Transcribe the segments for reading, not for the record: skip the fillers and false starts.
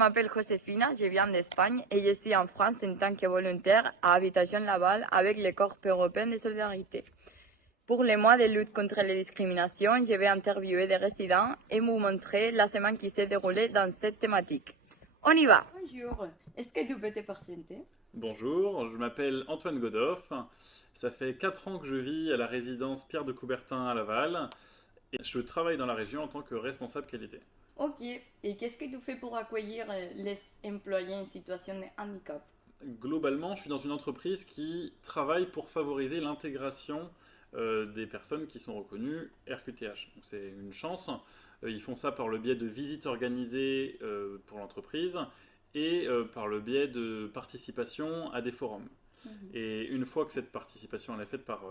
m'appelle Josefina, je viens d'Espagne et je suis en France en tant que volontaire à Habitation Laval avec le Corps européen de solidarité. Pour le mois de lutte contre les discriminations, je vais interviewer des résidents et vous montrer la semaine qui s'est déroulée dans cette thématique. On y va! Bonjour, est-ce que tu peux te présenter? Bonjour, je m'appelle Antoine Godoff. Ça fait 4 ans que je vis à la résidence Pierre de Coubertin à Laval et je travaille dans la région en tant que responsable qualité. Ok, et qu'est-ce que tu fais pour accueillir les employés en situation de handicap? Globalement, je suis dans une entreprise qui travaille pour favoriser l'intégration des personnes qui sont reconnues RQTH. Donc c'est une chance. Ils font ça par le biais de visites organisées pour l'entreprise et par le biais de participation à des forums. Et une fois que cette participation elle est faite par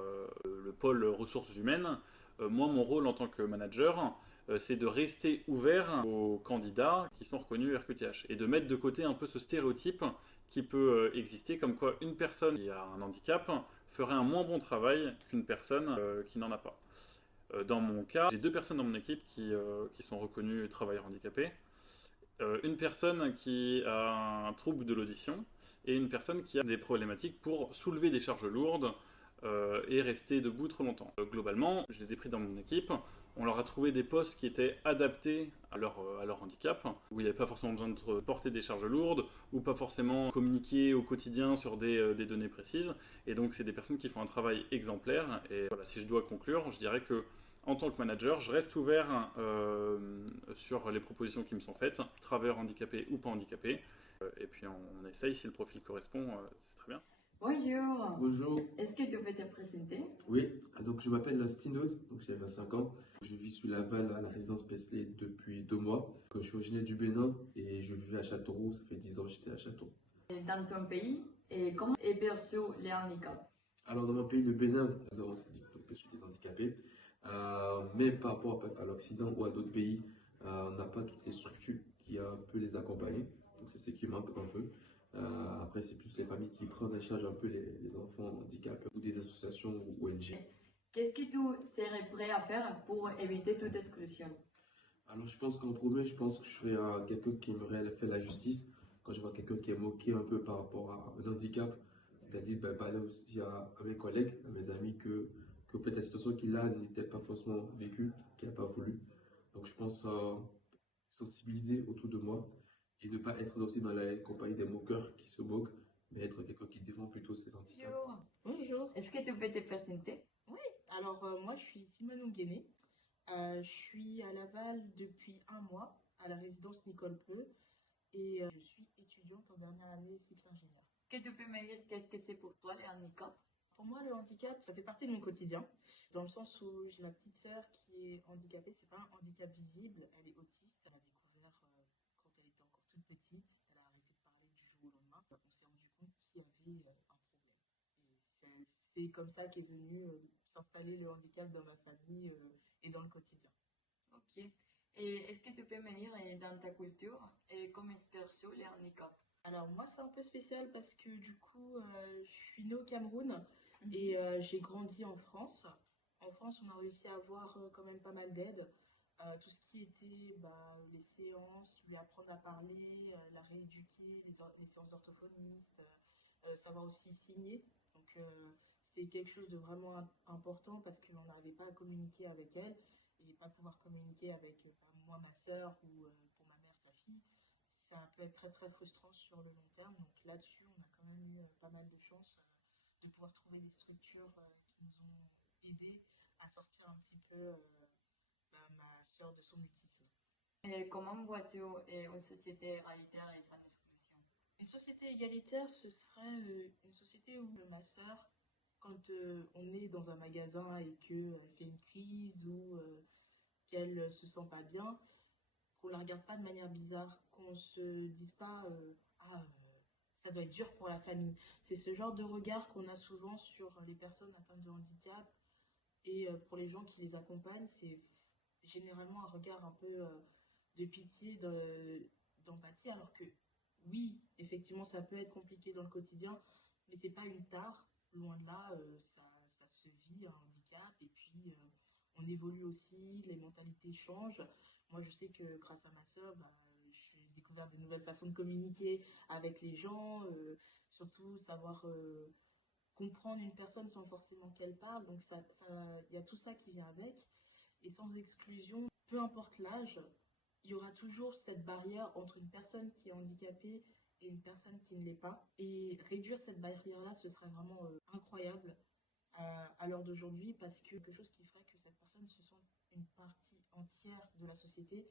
le pôle ressources humaines, moi, mon rôle en tant que manager, c'est de rester ouvert aux candidats qui sont reconnus RQTH et de mettre de côté un peu ce stéréotype qui peut exister, comme quoi une personne qui a un handicap ferait un moins bon travail qu'une personne qui n'en a pas. Dans mon cas, j'ai 2 personnes dans mon équipe qui sont reconnues travailleurs handicapés. Une personne qui a un trouble de l'audition et une personne qui a des problématiques pour soulever des charges lourdes et rester debout trop longtemps. Globalement, je les ai pris dans mon équipe. On leur a trouvé des postes qui étaient adaptés à leur handicap, où il n'y avait pas forcément besoin de porter des charges lourdes, ou pas forcément communiquer au quotidien sur des données précises. Et donc, c'est des personnes qui font un travail exemplaire. Et voilà, si je dois conclure, je dirais que en tant que manager, je reste ouvert sur les propositions qui me sont faites, travailleurs handicapés ou pas handicapés. Et puis on essaye, si le profil correspond, c'est très bien. Bonjour, Bonjour, est-ce que tu peux te présenter? oui, donc je m'appelle Stinaud, donc j'ai 25 ans. Je vis sur Laval à la résidence Pesley depuis 2 mois. Je suis originaire du Bénin et je vivais à Châteauroux, ça fait 10 ans que j'étais à Châteauroux. Dans ton pays, et comment est perçu les handicaps? Alors dans mon pays, le Bénin, nous avons aussi des handicapés, mais par rapport à l'Occident ou à d'autres pays, on n'a pas toutes les structures qui peuvent les accompagner, donc c'est ce qui manque un peu. Après, c'est plus les familles qui prennent en charge un peu les enfants handicapés ou des associations ou ONG. Qu'est-ce que tu serais prêt à faire pour éviter toute exclusion? Alors, je pense qu'en premier, je pense que je serais quelqu'un qui aimerait faire la justice. Quand je vois quelqu'un qui est moqué un peu par rapport à un handicap, c'est-à-dire parler aussi à mes collègues, à mes amis, que en fait, la situation qu'il a n'était pas forcément vécue, qu'il n'a pas voulu. Donc, je pense sensibiliser autour de moi et ne pas être aussi dans la compagnie des moqueurs qui se moquent, mais être quelqu'un qui défend plutôt ses handicaps. Bonjour. Bonjour. Est-ce que tu peux te présenter? Oui, alors moi je suis Simone Onguéné. Je suis à Laval depuis 1 mois à la résidence Nicole Peu et je suis étudiante en dernière année cycle ingénieur. Que tu peux me dire qu'est-ce que c'est pour toi les handicaps? Pour moi, le handicap, ça fait partie de mon quotidien, dans le sens où j'ai ma petite sœur qui est handicapée. C'est pas un handicap visible, elle est autiste. Elle a découvert quand elle était encore toute petite. Elle a arrêté de parler du jour au lendemain. On s'est rendu compte qu'il y avait un problème. Et c'est comme ça qu'est venu s'installer le handicap dans ma famille et dans le quotidien. Ok. Et est-ce que tu peux me dire dans ta culture comment est perçu les handicaps? Alors moi c'est un peu spécial parce que du coup je suis née au Cameroun et j'ai grandi en France. En France on a réussi à avoir quand même pas mal d'aide. Tout ce qui était les séances, lui apprendre à parler, la rééduquer, les séances d'orthophoniste, savoir aussi signer. Donc c'était quelque chose de vraiment important parce qu'on n'arrivait pas à communiquer avec elle et pas pouvoir communiquer avec moi, ma sœur ou pour ma mère, sa fille. Ça peut être très très frustrant sur le long terme. Donc là-dessus, on a quand même eu pas mal de chance de pouvoir trouver des structures qui nous ont aidés à sortir un petit peu ma soeur de son mutisme. Comment vois-tu une société égalitaire et sans exclusion? Une société égalitaire, ce serait une société où ma soeur, quand on est dans un magasin et qu'elle fait une crise ou qu'elle se sent pas bien, qu'on la regarde pas de manière bizarre, qu'on se dise pas ça doit être dur pour la famille. C'est ce genre de regard qu'on a souvent sur les personnes atteintes de handicap et pour les gens qui les accompagnent, c'est généralement un regard un peu de pitié, d'empathie, alors que oui, effectivement, ça peut être compliqué dans le quotidien, mais c'est pas une tare, loin de là, ça se vit un handicap et puis on évolue aussi, les mentalités changent. Moi, je sais que grâce à ma sœur, j'ai découvert des nouvelles façons de communiquer avec les gens, surtout savoir comprendre une personne sans forcément qu'elle parle. Donc il y a tout ça qui vient avec. Et sans exclusion, peu importe l'âge, il y aura toujours cette barrière entre une personne qui est handicapée et une personne qui ne l'est pas. Et réduire cette barrière-là, ce serait vraiment incroyable à l'heure d'aujourd'hui, parce que quelque chose qui ferait que cette personne se sente une partie entière de la société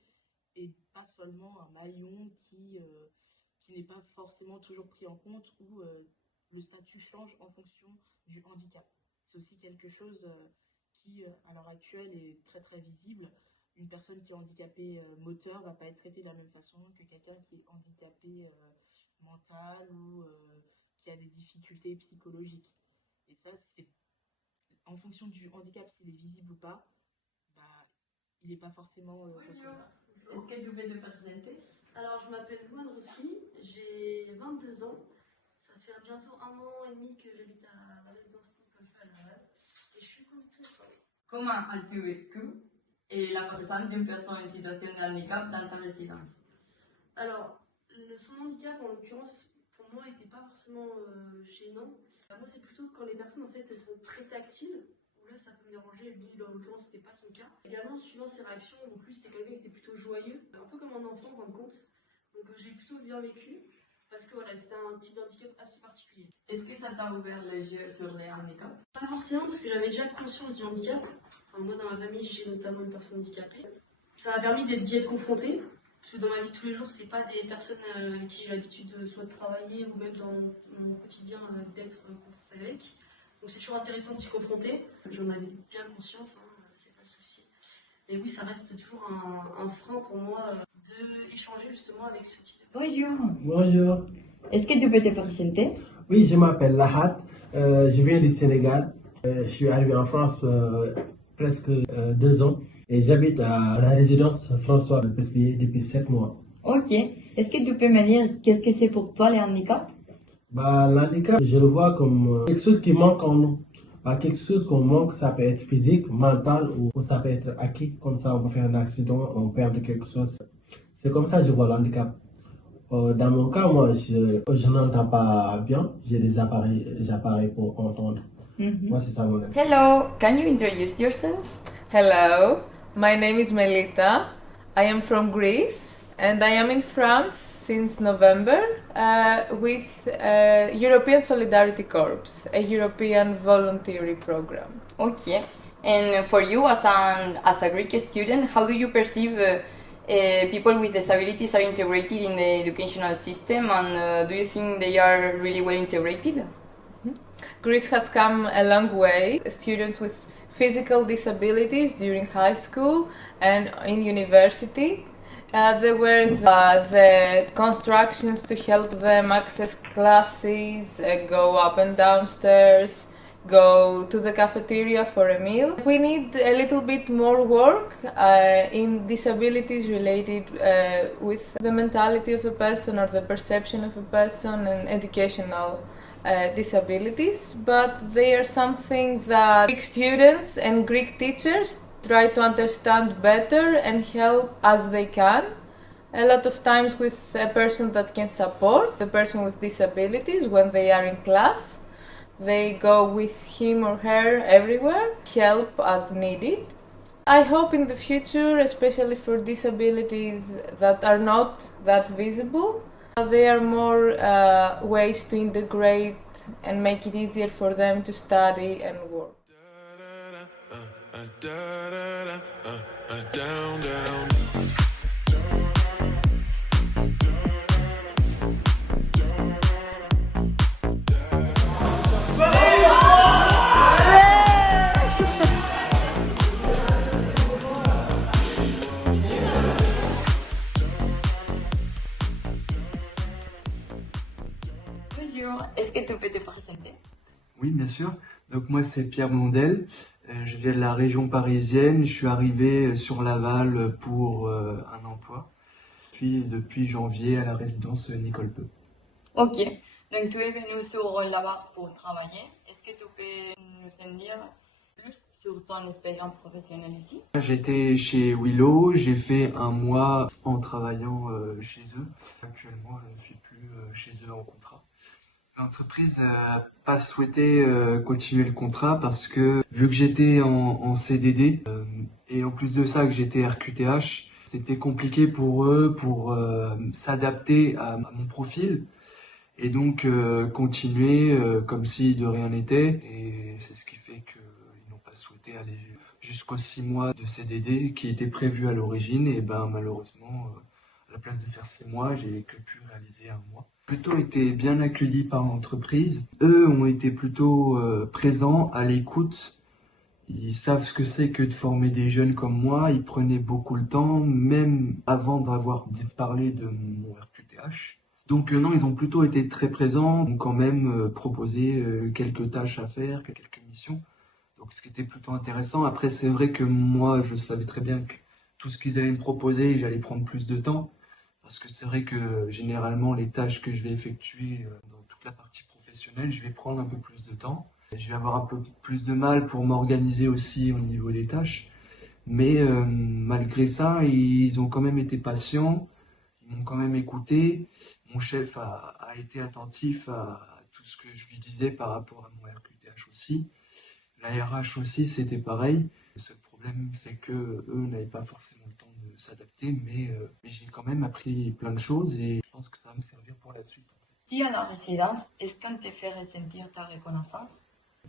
et pas seulement un maillon qui n'est pas forcément toujours pris en compte, ou le statut change en fonction du handicap. C'est aussi quelque chose qui, à l'heure actuelle, est très très visible. Une personne qui est handicapée moteur va pas être traitée de la même façon que quelqu'un qui est handicapé mental ou qui a des difficultés psychologiques. Et ça, c'est en fonction du handicap, s'il est visible ou pas, bah, il n'est pas forcément reconnu. Est-ce que tu peux te présenter? Alors, je m'appelle Louane Roussery, j'ai 22 ans. Ça fait bientôt 1 an et demi que j'habite à la résidence Nicole Feu à Laval. Et je suis convaincue de toi. Comment as-tu vécu la présence d'une personne en situation de handicap dans ta résidence? Alors, son handicap, en l'occurrence, pour moi, n'était pas forcément gênant. Moi, c'est plutôt quand les personnes, en fait, elles sont très tactiles, où là, ça peut me déranger. Lui, en l'occurrence, c'était pas son cas. Également, suivant ses réactions, donc lui, c'était quelqu'un qui était plutôt joyeux, un peu comme un enfant, en fin de compte. Donc, j'ai plutôt bien vécu, parce que voilà, c'était un type d'handicap assez particulier. Est-ce que ça t'a ouvert les yeux sur les handicaps? Pas forcément, parce que j'avais déjà conscience du handicap. Enfin, moi, dans ma famille, j'ai notamment une personne handicapée. Ça m'a permis d'y être confrontée. Parce que dans ma vie de tous les jours, c'est pas des personnes avec qui j'ai l'habitude soit de travailler ou même dans mon quotidien d'être confrontée avec. Donc c'est toujours intéressant de s'y confronter. J'en avais bien conscience, hein, c'est pas le souci. Mais oui, ça reste toujours un frein pour moi d'échanger justement avec ce type de personnes. Bonjour. Bonjour. Est-ce que tu peux te présenter? Oui, je m'appelle Lahat. Je viens du Sénégal. Je suis arrivé en France presque 2 ans et j'habite à la résidence François de Peslier depuis 7 mois. Ok. Est-ce que tu peux me dire qu'est-ce que c'est pour toi les handicaps? L'handicap, je le vois comme quelque chose qui manque en nous. Quelque chose qu'on manque, ça peut être physique, mental ou ça peut être acquis. Comme ça, on peut faire un accident, on perd quelque chose. C'est comme ça que je vois l'handicap. Dans mon cas, moi, je n'entends pas bien. J'ai des appareils pour entendre. Moi, c'est ça mon avis. Hello, can you introduce yourself? Hello, my name is Melita. I am from Greece and I am in France since November with European Solidarity Corps, a European voluntary program. Okay. And for you as a Greek student, how do you perceive people with disabilities are integrated in the educational system, and do you think they are really well integrated? Greece has come a long way. Students with physical disabilities during high school and in university. There were the constructions to help them access classes, go up and downstairs, go to the cafeteria for a meal. We need a little bit more work in disabilities related with the mentality of a person or the perception of a person and educational disabilities, but they are something that Greek students and Greek teachers try to understand better and help as they can. A lot of times with a person that can support the person with disabilities when they are in class. They go with him or her everywhere, help as needed. I hope in the future, especially for disabilities that are not that visible, there are more ways to integrate and make it easier for them to study and work. Down, down. Bonjour. Est-ce que tu peux te présenter? Oui, bien sûr. Donc moi, c'est Pierre Blondel. Je viens de la région parisienne. Je suis arrivé sur Laval pour un emploi. Puis depuis janvier à la résidence Nicole Peu. Ok. Donc tu es venu sur Laval pour travailler. Est-ce que tu peux nous en dire plus sur ton expérience professionnelle ici? J'étais chez Willow, j'ai fait un mois en travaillant chez eux. Actuellement, je ne suis plus chez eux en contrat. L'entreprise n'a pas souhaité continuer le contrat parce que vu que j'étais en CDD et en plus de ça que j'étais RQTH, c'était compliqué pour eux pour s'adapter à mon profil et donc continuer comme si de rien n'était. Et c'est ce qui fait qu'ils n'ont pas souhaité aller jusqu'aux 6 mois de CDD qui était prévu à l'origine. Et ben malheureusement, à la place de faire 6 mois, j'ai que pu réaliser 1 mois. Plutôt été bien accueillis par l'entreprise. Eux ont été plutôt présents, à l'écoute. Ils savent ce que c'est que de former des jeunes comme moi. Ils prenaient beaucoup le temps, même avant d'avoir parlé de mon RQTH. Donc non, ils ont plutôt été très présents. Ils ont quand même proposé quelques tâches à faire, quelques missions. Donc ce qui était plutôt intéressant. Après, c'est vrai que moi, je savais très bien que tout ce qu'ils allaient me proposer, j'allais prendre plus de temps. Parce que c'est vrai que généralement, les tâches que je vais effectuer dans toute la partie professionnelle, je vais prendre un peu plus de temps. Je vais avoir un peu plus de mal pour m'organiser aussi au niveau des tâches. Mais malgré ça, ils ont quand même été patients, ils m'ont quand même écouté. Mon chef a été attentif à tout ce que je lui disais par rapport à mon RQTH aussi. La RH aussi, c'était pareil. Le seul problème, c'est que eux n'avaient pas forcément le temps de s'adapter, mais j'ai quand même appris plein de choses et je pense que ça va me servir pour la suite. Si à la résidence, est-ce qu'on te fait ressentir ta reconnaissance?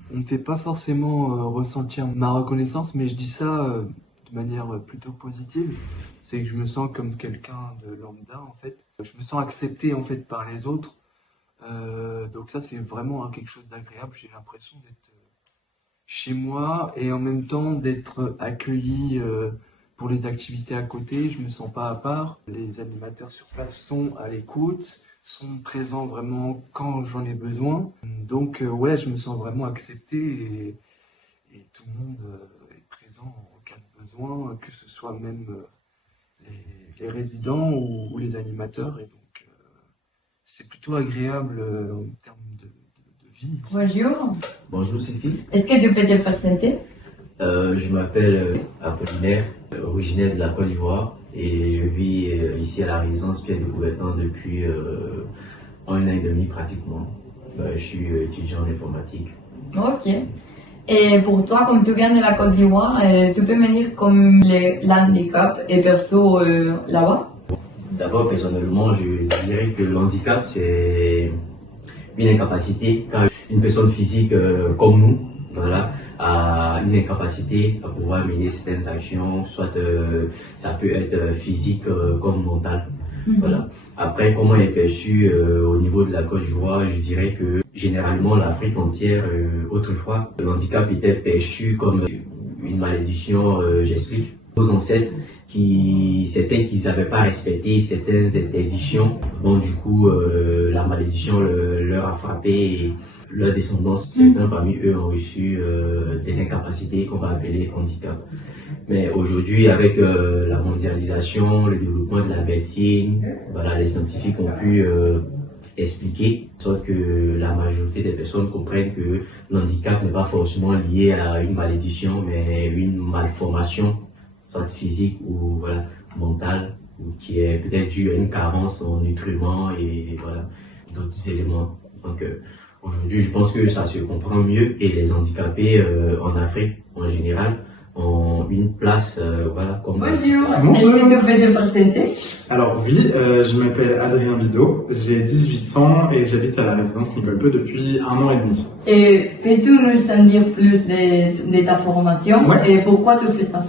On ne me fait pas forcément ressentir ma reconnaissance, mais je dis ça de manière plutôt positive. C'est que je me sens comme quelqu'un de lambda en fait. Je me sens accepté en fait par les autres. Donc ça c'est vraiment quelque chose d'agréable. J'ai l'impression d'être chez moi et en même temps d'être accueilli pour les activités à côté. Je me sens pas à part. Les animateurs sur place sont à l'écoute, sont présents vraiment quand j'en ai besoin. Donc ouais, je me sens vraiment accepté et tout le monde est présent en cas de besoin, que ce soit même les résidents ou les animateurs. Et donc c'est plutôt agréable en termes de vie. Bonjour. Bonjour Sophie. Est-ce que tu peux te présenter? Je m'appelle Apollinaire, originaire de la Côte d'Ivoire et je vis ici à la résidence Pierre de Coubertin depuis 1 an et demi pratiquement. Je suis étudiant en informatique. Ok. Et pour toi, comme tu viens de la Côte d'Ivoire, tu peux me dire comme l'handicap est perçu là-bas? D'abord, personnellement, je dirais que l'handicap, c'est une incapacité. Quand une personne physique comme nous, voilà, a une incapacité à pouvoir mener certaines actions, soit ça peut être physique comme mentale. Voilà. Après, comment il est perçu au niveau de la Côte d'Ivoire, je dirais que généralement l'Afrique entière, autrefois, l'handicap était perçu comme une malédiction, j'explique. Nos ancêtres, c'était qu'ils n'avaient pas respecté certaines interdictions, donc du coup, la malédiction leur a frappé et leurs descendants, certains parmi eux ont reçu des incapacités qu'on va appeler handicap. Mais aujourd'hui, avec la mondialisation, le développement de la médecine, voilà, les scientifiques ont pu expliquer, de sorte que la majorité des personnes comprennent que l'handicap n'est pas forcément lié à une malédiction, mais une malformation, soit physique ou voilà, mentale, ou qui est peut-être due à une carence en nutriments et voilà, d'autres éléments. Donc aujourd'hui, je pense que ça se comprend mieux et les handicapés en Afrique en général ont une place, voilà, comme... Bonjour. Est-ce que tu peux te présenter? Alors oui, je m'appelle Adrien Bidot, j'ai 18 ans et j'habite à la résidence Nicole Peu depuis 1 an et demi. Et peux-tu nous en dire plus de ta formation? Ouais. Et pourquoi tu fais ça?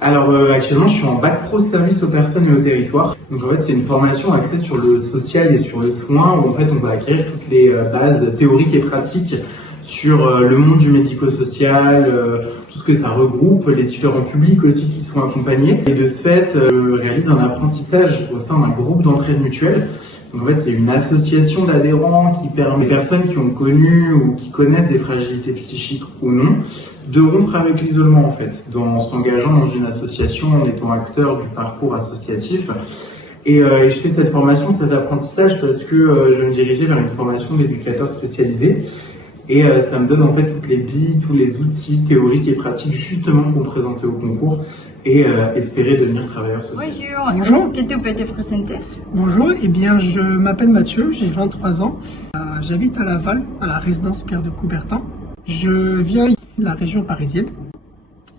Alors actuellement je suis en bac pro service aux personnes et au territoire. Donc en fait c'est une formation axée sur le social et sur le soin où en fait on va acquérir toutes les bases théoriques et pratiques sur le monde du médico-social, tout ce que ça regroupe, les différents publics aussi qui sont accompagnés. Et de ce fait, je réalise un apprentissage au sein d'un groupe d'entraide mutuelle. Donc en fait, c'est une association d'adhérents qui permet aux personnes qui ont connu ou qui connaissent des fragilités psychiques ou non de rompre avec l'isolement en fait, en s'engageant dans une association, en étant acteur du parcours associatif. Et je fais cette formation, cet apprentissage parce que je me dirigeais vers une formation d'éducateur spécialisé. Et ça me donne en fait toutes les billes, tous les outils théoriques et pratiques justement pour me présenter au concours et espérer devenir travailleur social. Bonjour. Est-ce que tu peux te présenter? Bonjour, eh bien je m'appelle Mathieu, j'ai 23 ans. J'habite à Laval, à la résidence Pierre de Coubertin. Je viens ici de la région parisienne.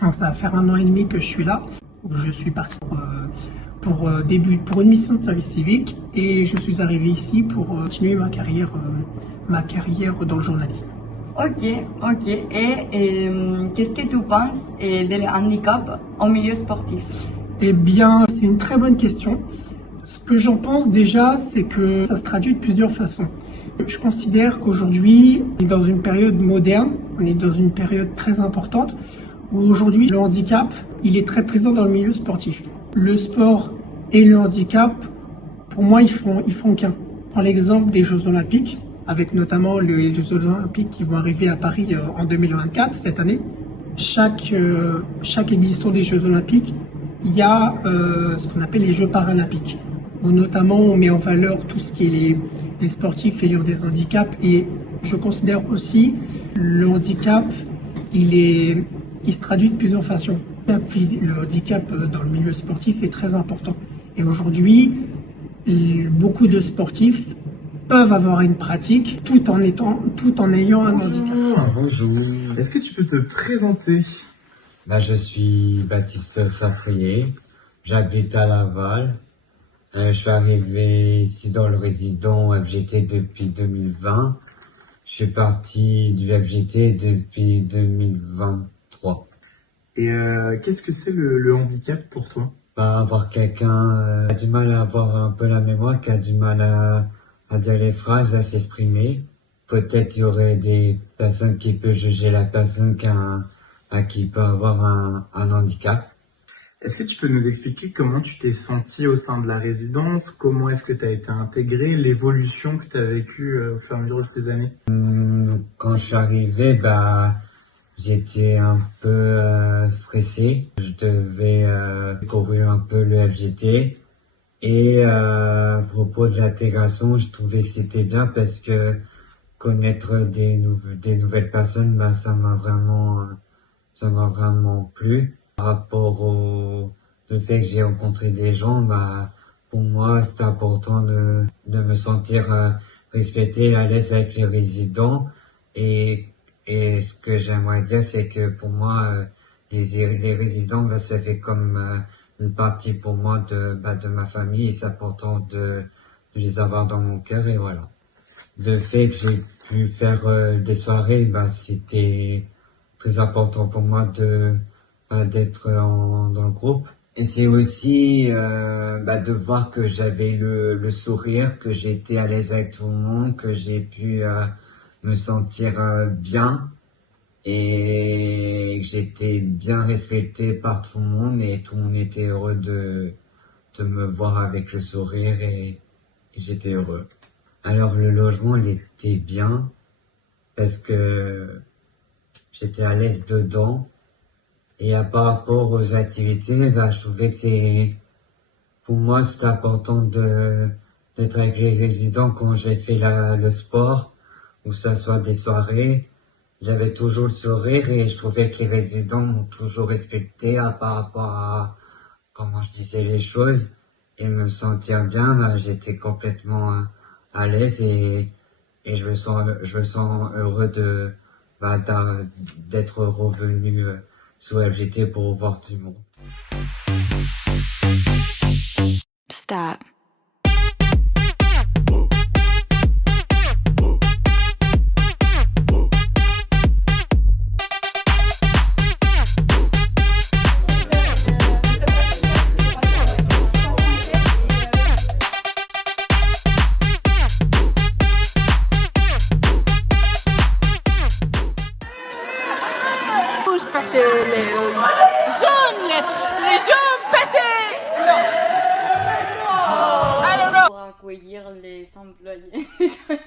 Donc ça va faire 1 an et demi que je suis là. Je suis parti pour une mission de service civique et je suis arrivé ici pour continuer ma carrière dans le journalisme. Ok. Et qu'est-ce que tu penses des handicaps au milieu sportif? Eh bien, c'est une très bonne question. Ce que j'en pense déjà, c'est que ça se traduit de plusieurs façons. Je considère qu'aujourd'hui, on est dans une période moderne, on est dans une période très importante, où aujourd'hui, le handicap, il est très présent dans le milieu sportif. Le sport et le handicap, pour moi, ils font qu'un. Prends l'exemple des Jeux Olympiques, avec notamment les Jeux Olympiques qui vont arriver à Paris en 2024, cette année. Chaque édition des Jeux Olympiques, il y a ce qu'on appelle les Jeux Paralympiques, où notamment on met en valeur tout ce qui est les sportifs ayant des handicaps. Et je considère aussi le handicap, il se traduit de plusieurs façons. Le handicap dans le milieu sportif est très important. Et aujourd'hui, beaucoup de sportifs peuvent avoir une pratique tout en ayant un handicap. Bonjour. Est-ce que tu peux te présenter? Je suis Baptiste Flatrier, j'habite à Laval. Je suis arrivé ici dans le résident FGT depuis 2020. Je suis parti du FGT depuis 2023. Et qu'est-ce que c'est le handicap pour toi? Avoir quelqu'un qui a du mal à avoir un peu la mémoire, qui a du mal à dire les phrases, à s'exprimer. Peut-être il y aurait des personnes qui peuvent juger la personne qui peut avoir un handicap. Est-ce que tu peux nous expliquer comment tu t'es senti au sein de la résidence? Comment est-ce que tu as été intégré? L'évolution que tu as vécue au fur et à mesure de ces années? Quand je suis arrivé, j'étais un peu stressé. Je devais découvrir un peu le FGT. Et à propos de l'intégration, je trouvais que c'était bien parce que connaître des nouvelles personnes, ça m'a vraiment plu. Par rapport au fait que j'ai rencontré des gens, pour moi, c'était important de me sentir respecté, à l'aise avec les résidents. Et ce que j'aimerais dire, c'est que pour moi, les résidents, ça fait comme une partie pour moi de ma famille, et c'est important de les avoir dans mon cœur, et voilà. Le fait que j'ai pu faire des soirées, c'était très important pour moi d'être dans le groupe. Et c'est aussi de voir que j'avais le sourire, que j'étais à l'aise avec tout le monde, que j'ai pu me sentir bien et que j'étais bien respecté par tout le monde, et tout le monde était heureux de me voir avec le sourire, et j'étais heureux. Alors le logement, il était bien parce que j'étais à l'aise dedans. Et par rapport aux activités, je trouvais que pour moi, c'était important d'être avec les résidents quand j'ai fait le sport, ou que ce soit des soirées. J'avais toujours le sourire, et je trouvais que les résidents m'ont toujours respecté par rapport à comment je disais les choses, et me sentir bien. J'étais complètement à l'aise, et je me sens heureux d'être revenu sur FGT pour voir tout le monde. Stop. Les jaunes passés. Non. I don't know. Pour accueillir les employés.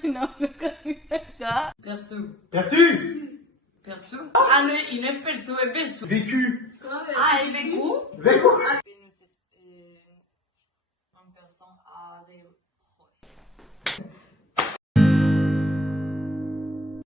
Non. Perso. Perçu. Perso. Ah, no es perso, es beso. Vécu. Ah, el BQ. Vécu.